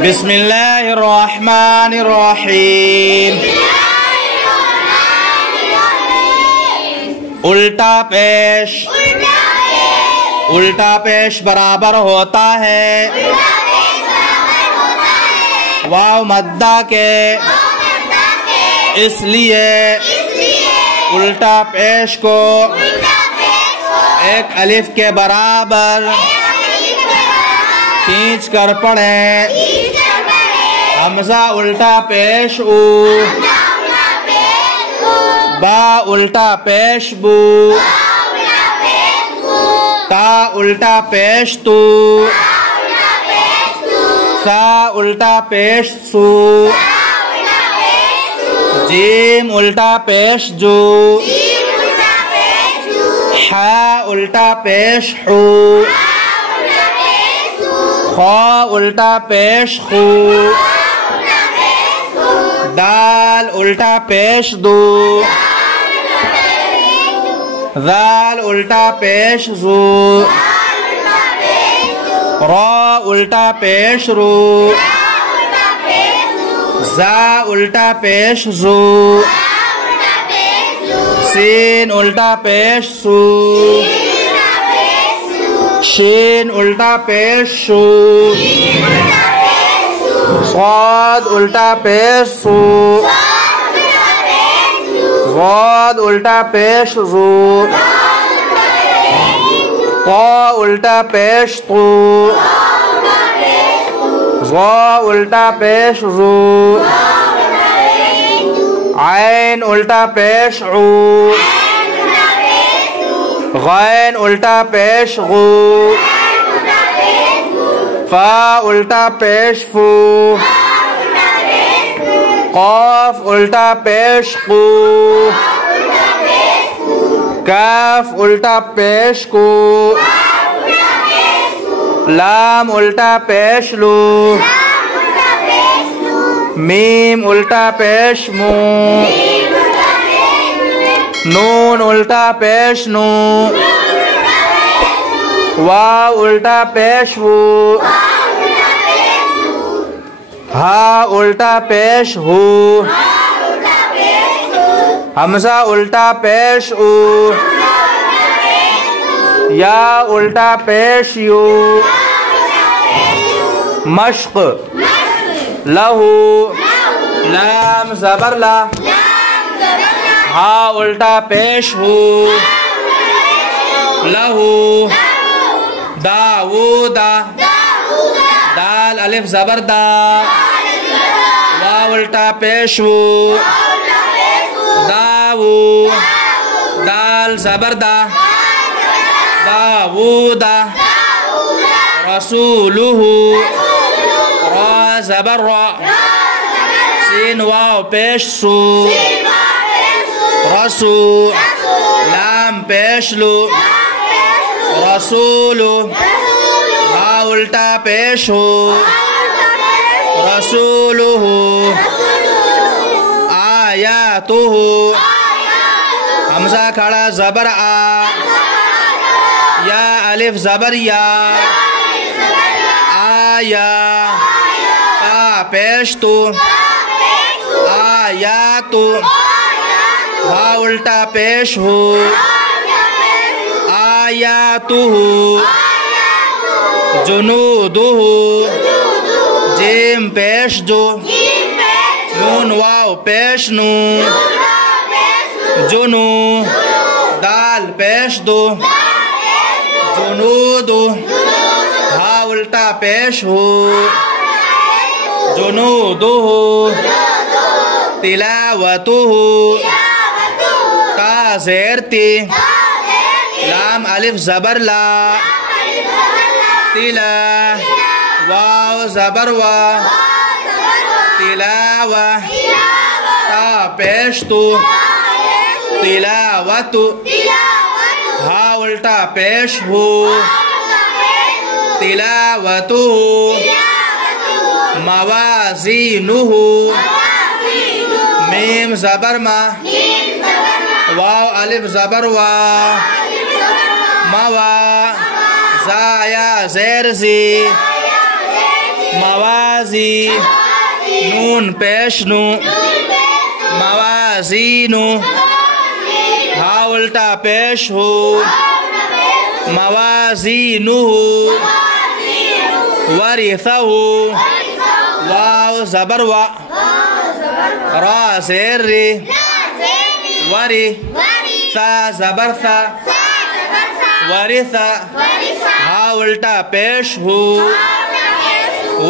बिस्मिल्लाहिर्रहमानिर्रहीम। उल्टा पेश। उल्टा पेश बराबर होता है वाव मद्दा के, इसलिए उल्टा पेश को एक अलिफ के बराबर खींच कर पढ़ें। हमजा उल्टा पेश ऊ, बा उल्टा पेश बू, ता उल्टा पेश तू, सा उल्टा पेश सू, जीम उल्टा पेश जू, हा उल्टा पेश हू, खा उल्टा पेश खू, दाल उल्टा पेश दू, दाल उल्टा पेश जू, रा उल्टा पेश रू, जा उल्टा पेश जू, सीन उल्टा पेश सू, शीन उल्टा पेश शू, स्वाद उल्टा पेश सू, वाद उल्टा पेश जू, ता उल्टा पेश तू, ज़ा उल्टा पेश जू, आइन उल्टा पेश ऊ, गैन उल्टा पेश गू, फा उल्टा पेश फू, क़ाफ उल्टा पेश कू, काफ उल्टा पेश कू, लाम उल्टा पेश लू, मीम उल्टा पेश मू, नून उल्टा पेश नू, वाव उल्टा पेश वू, हा उल्टा पेश हू, हमजा उल्टा पेश ऊ, या उल्टा पेश यू, मश्क लहू, लाम ज़बर ला, हा उल्टा पेश हू, लहू, दाऊदा, दाल अलिफ ज़बर दा, वाव उल्टा पेश वू, दाऊ, दाल ज़बर दा, दाऊदा, रसूलुहु, रा ज़बर रा, सीन वाव पेश सू, रसू, लाम पेश लू, रसूलु, हा उल्टा पेश हो, रसूलुहु, आयातुहु, हमजा खड़ा ज़बर आ, या अलिफ ज़बर या, आया, ता पेश तू, आयातु, हा उल्टा पेश हो, आयातुहु, जुनूदुहु, जीम पेश जो, नून वाव पेश नू, जुनू, दाल पेश दो, जुनूदु, हा उल्टा पेश हो, जुनूदुहु, तिलावतुहु, ता ज़ेर ती, लाम अलिफ ज़बर ला, तिला, वाव ज़बर वा, तिलावा, ता पेश तू, तिलावतु, हा उल्टा पेश हो, तिलावतु, मवाज़ीनुहु, मीम ज़बर मा, वाव अलिफ ज़बर वा, मवा, ज़ाया ज़ेर ज़ी, मवाजी नून पेश नू मवाजीनु हा उल्टा पेश हो मवाजीनुहु वरिसहु वाव ज़बर वा रा ज़ेर री वरी सा ज़बर सा वरिसा हा उल्टा पेश हो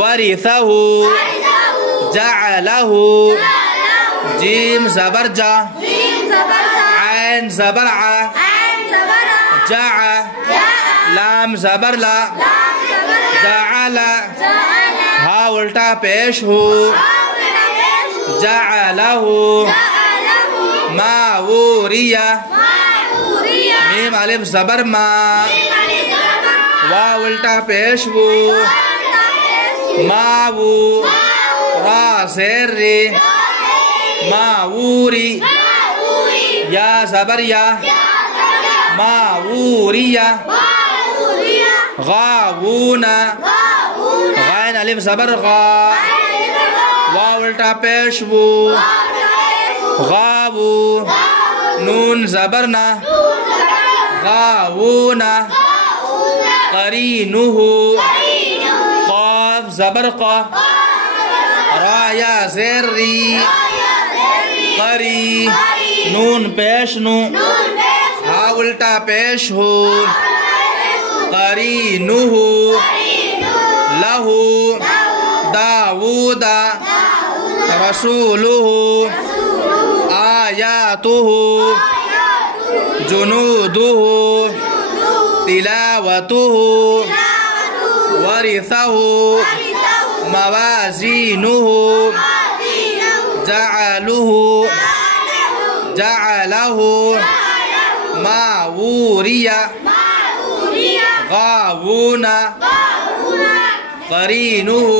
वरिसहु जअलहु जीम ज़बर जा ऐन ज़बर आ जा लाम ज़बर ला जअला हा उल्टा पेश हो जअलहु मावूरिया मीम अलिफ ज़बर मा वा उल्टा पेश हो मावू रा ज़ेर री मावूरी या ज़बर या मावूरिया गावूना गैन अलिफ ज़बर गा वा उल्टा पेश वो गावू नून ज़बर ना गावूना क़रीनुहु क़ाफ ज़बर क़ा रा या ज़ेर री क़री नून पेश नू हा उल्टा पेश हो क़रीनुहु लहु दाऊदा रसूलुहु आयातुहु जुनूदुहु तिलावतुहु वरिसहु मवाज़ीनुहु जअलहु मावूरिया गावूना क़रीनुहु